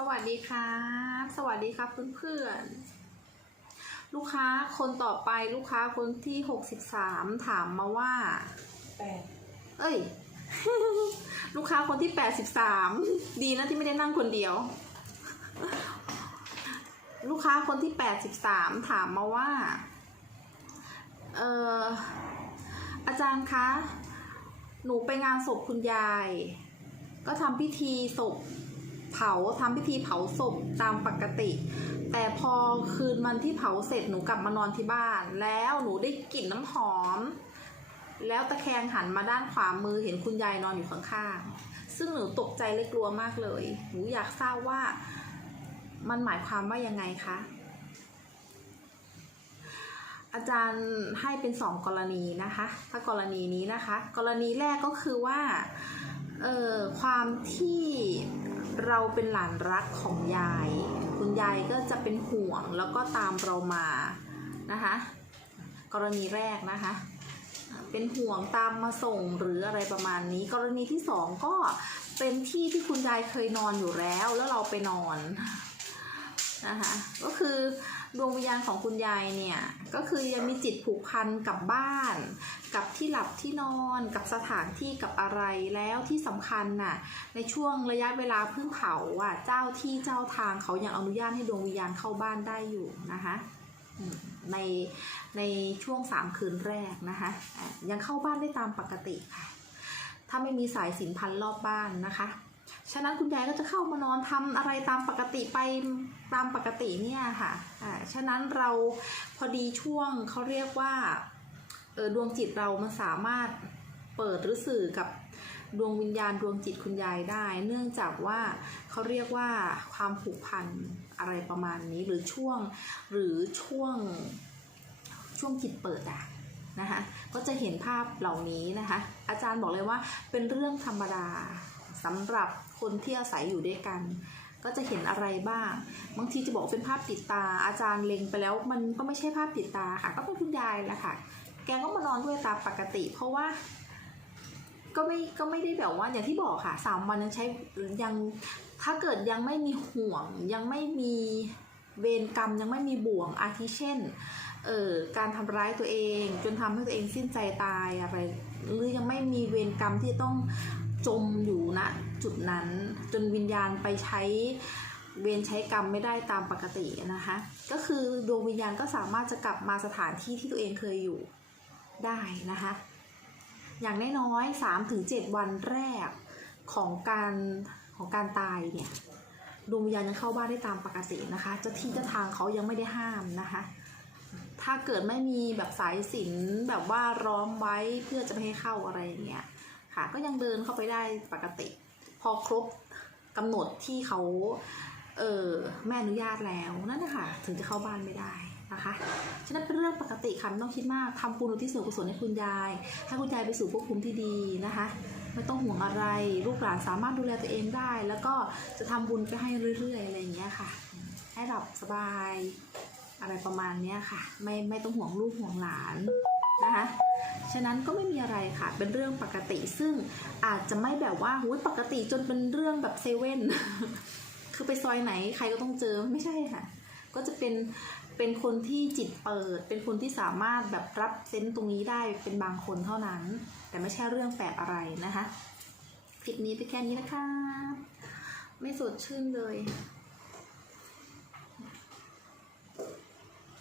สวัสดีครับ สวัสดีครับเพื่อนๆ ลูกค้าคนต่อไปลูกค้าคนที่หกสิบสามถามมาว่าแปดเอ้ย ลูกค้าคนที่แปดสิบสามดีนะที่ไม่ได้นั่งคนเดียว ลูกค้าคนที่แปดสิบสามถามมาว่าเอออาจารย์คะ หนูไปงานศพคุณยาย ก็ทำพิธีศพ เผาทำพิธีเผาศพตามปกติ แต่พอคืนวันที่เผาเสร็จหนูกลับมานอนที่บ้าน แล้วหนูได้กลิ่นน้ำหอม แล้วตะแคงหันมาด้านขวามือเห็นคุณยายนอนอยู่ข้างๆ ซึ่งหนูตกใจและกลัวมากเลย หนูอยากทราบว่ามันหมายความว่ายังไงคะ อาจารย์ให้เป็นสองกรณีนะคะ ถ้ากรณีนี้นะคะ กรณีแรกก็คือว่า เอ่อ ความที่ เราเป็นหลานรักของยาย คุณยายก็จะเป็นห่วงแล้วก็ตามเรามานะคะ กรณีแรกนะคะ เป็นห่วงตามมาส่งหรืออะไรประมาณนี้ กรณีที่สองก็เป็นที่ที่คุณยายเคยนอนอยู่แล้วแล้วเราไปนอนนะคะ ก็คือ ดวงวิญญาณของคุณยายเนี่ยก็คือยังมีจิตผูกพันกับบ้าน กับที่หลับที่นอนกับสถานที่กับอะไรแล้วที่สำคัญน่ะในช่วงระยะเวลาเพิ่งเผาอะเจ้าที่เจ้าทางเขายังอนุญาตให้ดวงวิญญาณเข้าบ้านได้อยู่นะคะในในช่วงสามคืนแรกนะคะอะยังเข้าบ้านได้ตามปกติค่ะถ้าไม่มีสายสินพันรอบบ้านนะคะ ฉะนั้นคุณยายก็จะเข้ามานอนทำอะไรตามปกติไปตามปกติเนี่ยค่ะอ่าฉะนั้นเราพอดีช่วงเขาเรียกว่าเออดวงจิตเรามันสามารถเปิดหรือสื่อกับดวงวิญญาณดวงจิตคุณยายได้ เนื่องจากว่าเขาเรียกว่าความผูกพันอะไรประมาณนี้หรือช่วงหรือช่วงช่วงจิตเปิดอะนะคะก็จะเห็นภาพเหล่านี้นะคะ อาจารย์บอกเลยว่าเป็นเรื่องธรรมดา สำหรับคนที่อาศัยอยู่ด้วยกัน ก็จะเห็นอะไรบ้าง บางทีจะบอกเป็นภาพติดตา อาจารย์เล็งไปแล้วมันก็ไม่ใช่ภาพติดตาค่ะ ก็เป็นคุณยายแหละค่ะ แกก็มานอนด้วยตามปกติ เพราะว่าก็ไม่ก็ไม่ได้แบบว่าอย่างที่บอกค่ะสามวันยังใช้ยังถ้าเกิดยังไม่มีห่วง ยังไม่มีเวรกรรมยังไม่มีบ่วงอาทิเช่นเอ่อการทำร้ายตัวเอง จนทำให้ตัวเองสิ้นใจตายอะไรหรือยังไม่มีเวรกรรมที่ต้อง จมอยู่ณจุดนั้นจนวิญญาณไปใช้เวรใช้กรรมไม่ได้ตามปกตินะคะ ก็คือดวงวิญญาณก็สามารถจะกลับมาสถานที่ที่ตัวเองเคยอยู่ได้นะคะ อย่างน้อยๆสามถึงเจ็ดวันแรกของการของการตายเนี่ยดวงวิญญาณยังเข้าบ้านได้ตามปกตินะคะเจ้าที่เจ้าทางเขายังไม่ได้ห้ามนะคะ ถ้าเกิดไม่มีแบบสายสินแบบว่าร้อมไว้เพื่อจะไม่ให้เข้าอะไรอย่างเงี้ย ค่ะ ก็ยังเดินเข้าไปได้ปกติ พอครบกำหนดที่เขาเออแม่อนุญาตแล้วนั่นนะคะถึงจะเข้าบ้านไม่ได้นะคะฉะนั้นเป็นเรื่องปกติค่ะไม่ต้องคิดมากทำบุญอุทิศส่วนกุศลให้คุณยาย ให้คุณยายไปสู่ภพภูมิที่ดีนะคะไม่ต้องห่วงอะไรลูกหลานสามารถดูแลตัวเองได้ แล้วก็จะทำบุญไปให้เรื่อยๆอะไรอย่างเงี้ยค่ะ ให้หลับสบายอะไรประมาณเนี้ยค่ะ ไม่ไม่ต้องห่วงลูกห่วงหลาน นะคะฉะนั้นก็ไม่มีอะไรค่ะ เป็นเรื่องปกติซึ่งอาจจะไม่แบบว่าหุยปกติจนเป็นเรื่องแบบเซเว่นคือไปซอยไหนใครก็ต้องเจอไม่ใช่ค่ะ ก็จะเป็นเป็นคนที่จิตเปิด เป็นคนที่สามารถแบบรับเซนส์ตรงนี้ได้เป็นบางคนเท่านั้น แต่ไม่ใช่เรื่องแปลกอะไรนะคะคลิปนี้ไปแค่นี้นะคะ ไม่สดชื่นเลย